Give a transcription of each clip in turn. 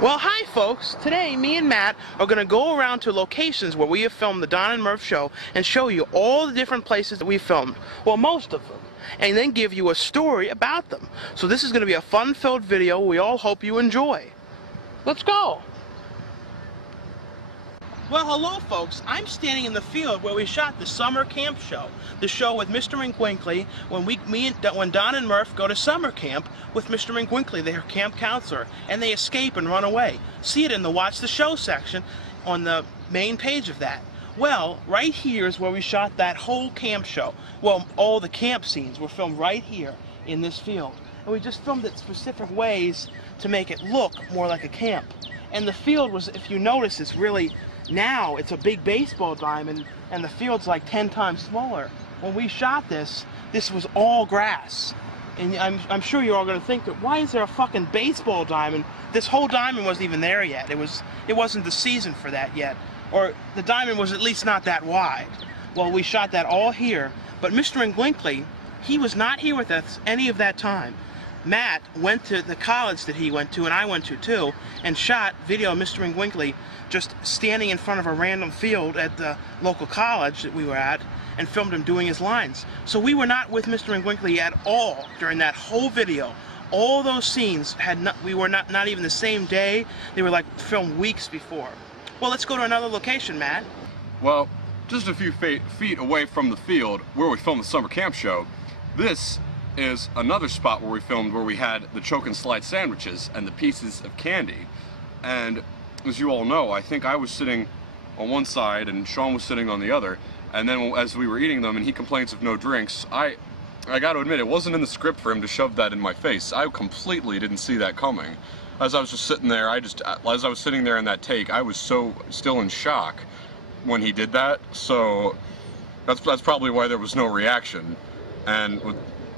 Well, hi folks. Today, me and Matt are going to go around to locations where we have filmed the Don and Murph show and show you all the different places that we filmed. Well, most of them. And then give you a story about them. So this is going to be a fun-filled video we all hope you enjoy. Let's go. Well, hello folks. I'm standing in the field where we shot the summer camp show. The show with Mr. Winkley when Don and Murph go to summer camp with Mr. Winkley, their camp counselor, and they escape and run away. See it in the Watch the Show section on the main page of that. Well, right here is where we shot that whole camp show. Well, all the camp scenes were filmed right here in this field. And we just filmed it specific ways to make it look more like a camp. And the field was, if you notice, it's really, now it's a big baseball diamond and the field's like 10 times smaller. When we shot this, this was all grass. And I'm sure you're all going to think that, why is there a fucking baseball diamond? This whole diamond wasn't even there yet. It wasn't the season for that yet. Or the diamond was at least not that wide. Well, we shot that all here, but Mr. Winkley, he was not here with us any of that time. Matt went to the college that he went to, and I went to too, and shot video of Mr. Winkley just standing in front of a random field at the local college that we were at, and filmed him doing his lines. So we were not with Mr. Winkley at all during that whole video. All those scenes we were not even the same day. They were like filmed weeks before. Well, let's go to another location, Matt. Well, just a few feet away from the field where we filmed the summer camp show, this is another spot where we filmed where we had the choke and slide sandwiches and the pieces of candy. And as you all know, I think I was sitting on one side and Shawn was sitting on the other. And then as we were eating them and he complains of no drinks, I got to admit, it wasn't in the script for him to shove that in my face. I completely didn't see that coming. As I was just sitting there, as I was sitting there in that take, I was so still in shock when he did that. So that's probably why there was no reaction. And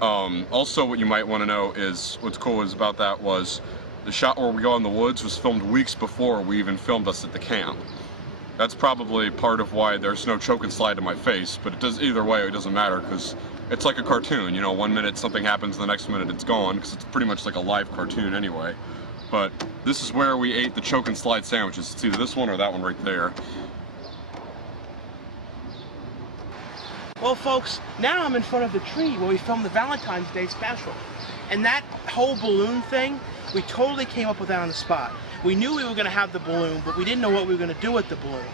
also, what you might want to know is what's cool is about that was the shot where we go in the woods was filmed weeks before we even filmed us at the camp. That's probably part of why there's no choke and slide to my face. But it does either way. It doesn't matter because it's like a cartoon. You know, 1 minute something happens, the next minute it's gone because it's pretty much like a live cartoon anyway. But this is where we ate the choke and slide sandwiches. It's either this one or that one right there. Well, folks, now I'm in front of the tree where we filmed the Valentine's Day special. And that whole balloon thing, we totally came up with that on the spot. We knew we were going to have the balloon, but we didn't know what we were going to do with the balloon.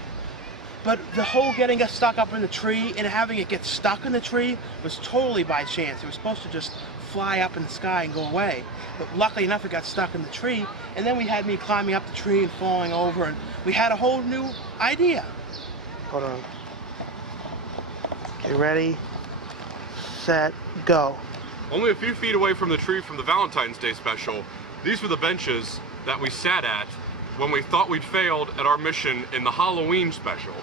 But the whole getting us stuck up in the tree and having it get stuck in the tree was totally by chance. It was supposed to just fly up in the sky and go away. But luckily enough, it got stuck in the tree. And then we had me climbing up the tree and falling over, and we had a whole new idea. Hold on. Okay, ready, set, go. Only a few feet away from the tree from the Valentine's Day special, these were the benches that we sat at when we thought we'd failed at our mission in the Halloween special,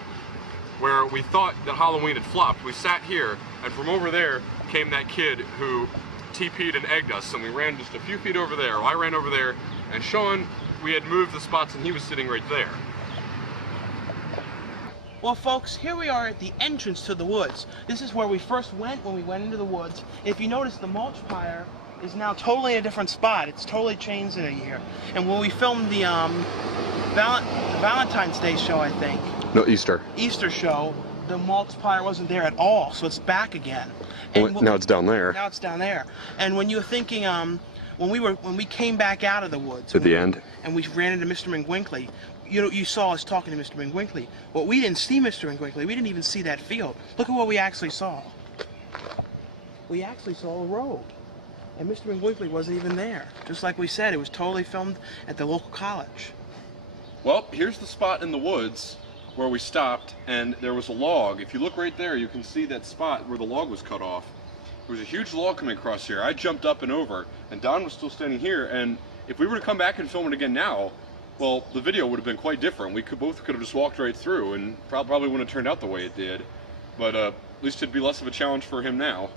where we thought that Halloween had flopped. We sat here, and from over there came that kid who TP'd and egged us, and we ran just a few feet over there. I ran over there, and Shawn, we had moved the spots, and he was sitting right there. Well, folks, here we are at the entrance to the woods. This is where we first went when we went into the woods. If you notice, the mulch pyre is now totally in a different spot. It's totally changed in a year. And when we filmed the Valentine's Day show, I think. No, Easter show, the mulch pyre wasn't there at all, so it's back again. And now it's down there. Now it's down there. And when you were thinking, when we came back out of the woods at the end, and we ran into Mr. Winkley, you saw us talking to Mr. Winkley. Well, we didn't see Mr. Winkley. We didn't even see that field. Look at what we actually saw. We actually saw a road. And Mr. Winkley wasn't even there. Just like we said, it was totally filmed at the local college. Well, here's the spot in the woods where we stopped, and there was a log. If you look right there, you can see that spot where the log was cut off. There was a huge log coming across here. I jumped up and over, and Don was still standing here, and if we were to come back and film it again now, well, the video would have been quite different. We both could have just walked right through, and probably wouldn't have turned out the way it did. But at least it'd be less of a challenge for him now.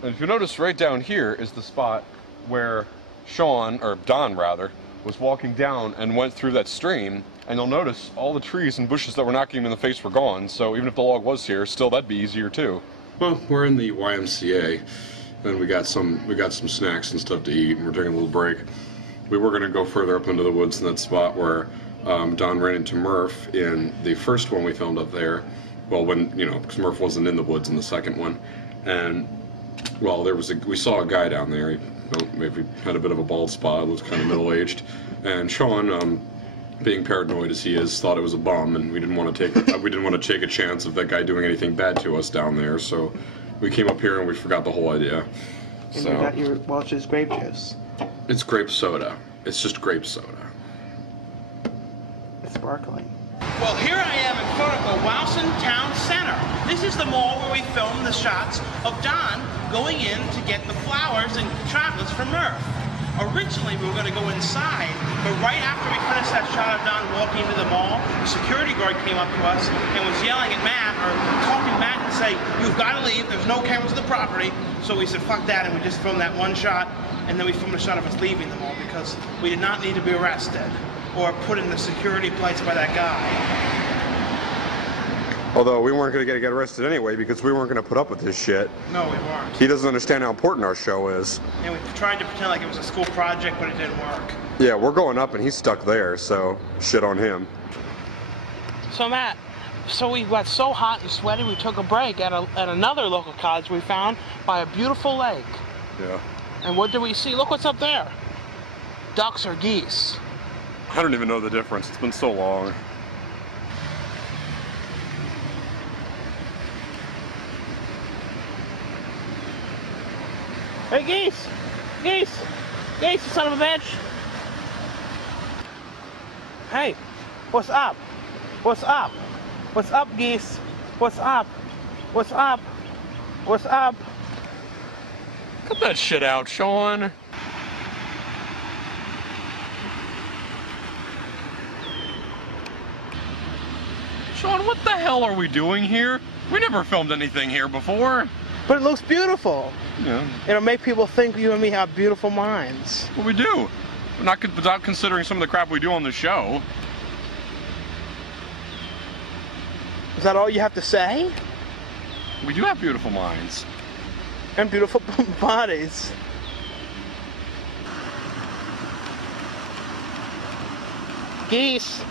And if you notice, right down here is the spot where Shawn, or Don rather, was walking down and went through that stream. And you'll notice all the trees and bushes that were knocking him in the face were gone. So even if the log was here, still that'd be easier too. Well, we're in the YMCA, and we got some snacks and stuff to eat, and we're taking a little break. we were going to go further up into the woods in that spot where Don ran into Murph in the first one we filmed up there. Well, when, you know, because Murph wasn't in the woods in the second one. And, well, we saw a guy down there. He maybe had a bit of a bald spot, was kind of middle-aged. And Shawn, being paranoid as he is, thought it was a bum, and we didn't want to take a chance of that guy doing anything bad to us down there. So we came up here and we forgot the whole idea. And you got your Welch's grape juice. It's grape soda. It's just grape soda. It's sparkling. Well, here I am in front of the Wowson Town Center. This is the mall where we filmed the shots of Don going in to get the flowers and chocolates for Murph. Originally, we were going to go inside, but right after we finished that shot of Don walking into the mall, the security guard came up to us and was yelling at Matt, or talking to Matt and say, "You've got to leave, there's no cameras on the property." So we said, fuck that, and we just filmed that one shot, and then we filmed a shot of us leaving the mall because we did not need to be arrested or put in the security place by that guy. Although we weren't going to get arrested anyway because we weren't going to put up with this shit. No, we weren't. He doesn't understand how important our show is. And we tried to pretend like it was a school project, but it didn't work. Yeah, we're going up and he's stuck there, so shit on him. So Matt, we got so hot and sweaty we took a break at another local college we found by a beautiful lake. Yeah. And what did we see? Look what's up there. Ducks or geese. I don't even know the difference. It's been so long. Hey, geese! Geese! Geese, you son of a bitch! Hey, what's up? What's up? What's up, geese? What's up? What's up? What's up? Cut that shit out, Shawn. Shawn, what the hell are we doing here? We never filmed anything here before. But it looks beautiful. Yeah. It'll make people think you and me have beautiful minds. Well, we do. Without considering some of the crap we do on the show. Is that all you have to say? We do have beautiful minds. And beautiful bodies. Geese.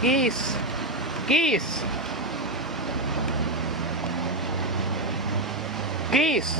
Geese. Geese. Geese.